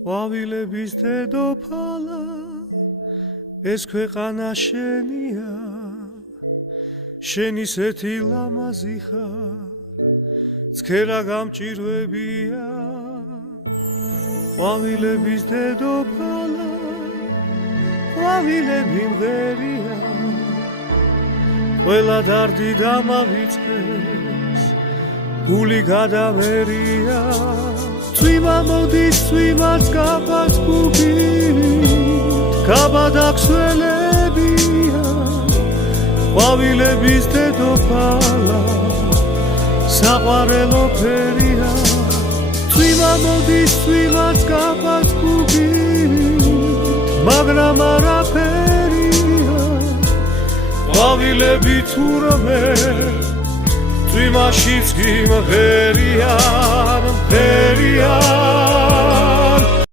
ყვავილების დედოფალა ეს ქვეყანა შენია შენ ისეთი ლამაზი ხარ ცქერა გამჭირვებია ყვავილების დედოფალა ყვავილები მღერია ყველა დარდი დამავიწყეს გული გადამერია წვიმა მოდის წვიმაც გაბაც გუგირით გაბადაქსველებია ყვავილების დედოფალა საყვარელო ფერია წვიმა მოდის წვიმაც გაბაც გუგირით მაგრამ არაფერია ყვავილები თურმე წვიმაშიც კი მღერიან მღერიან